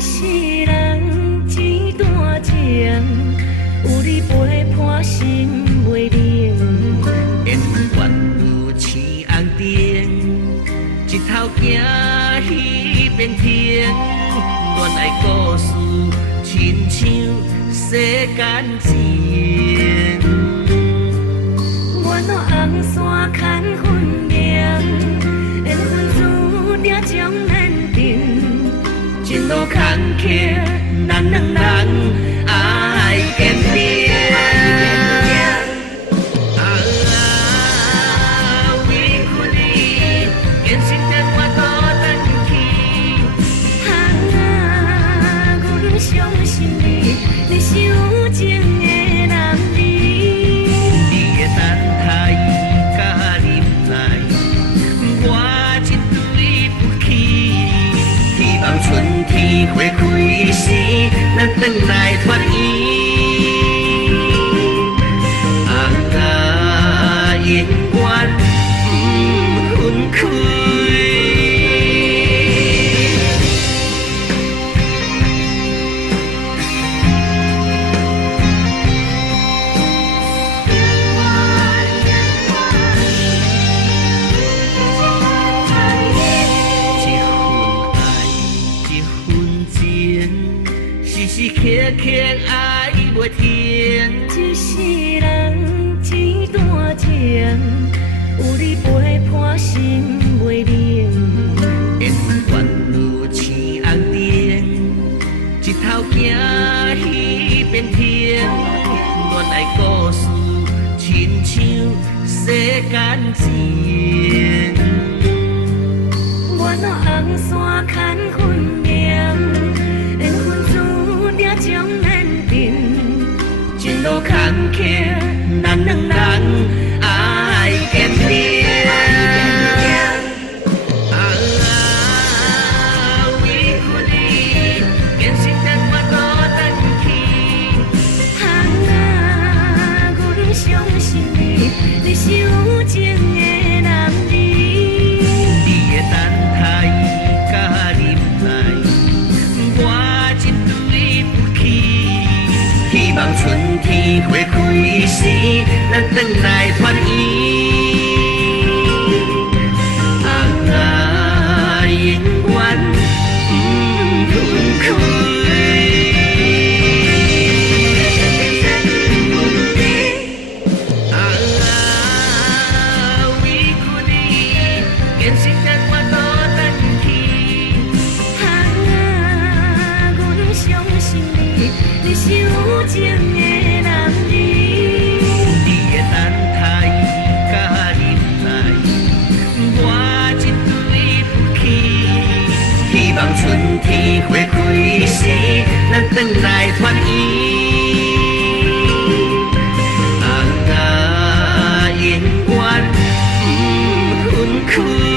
世人钱大情，有你陪伴心袂冷。缘缘如青红灯，一头行迄边停。恋爱故事亲像世间情。阮若红线牵分明，缘分注定将咱定。前路坎坷，咱两人爱坚定。为困你，坚信电话都等去。阮相信你，你是有情的男儿。你的等待甲忍耐，我一对不起。希望春天花开时，咱转来团圆。姻缘不分开。时刻刻爱袂停，一世人钱大情，有你陪伴心袂冷。缘缘如青红灯，一头行迄边停。恋爱故事亲像世间情。阮若红线牵分明，缘分注定将咱定。前路坎坷，咱两人爱坚定。为困你，坚信电话都等去。阮相信你，你是有情的男儿。你的等待甲忍耐，我一对不起。希望春天花开时，咱转来团圆。姻缘不分开。为困你，坚信电话都等去。阮相信你，你是有情的男儿。你的等待甲忍耐，我一对不起。希望春天花开时，咱转来团圆。姻缘不分开。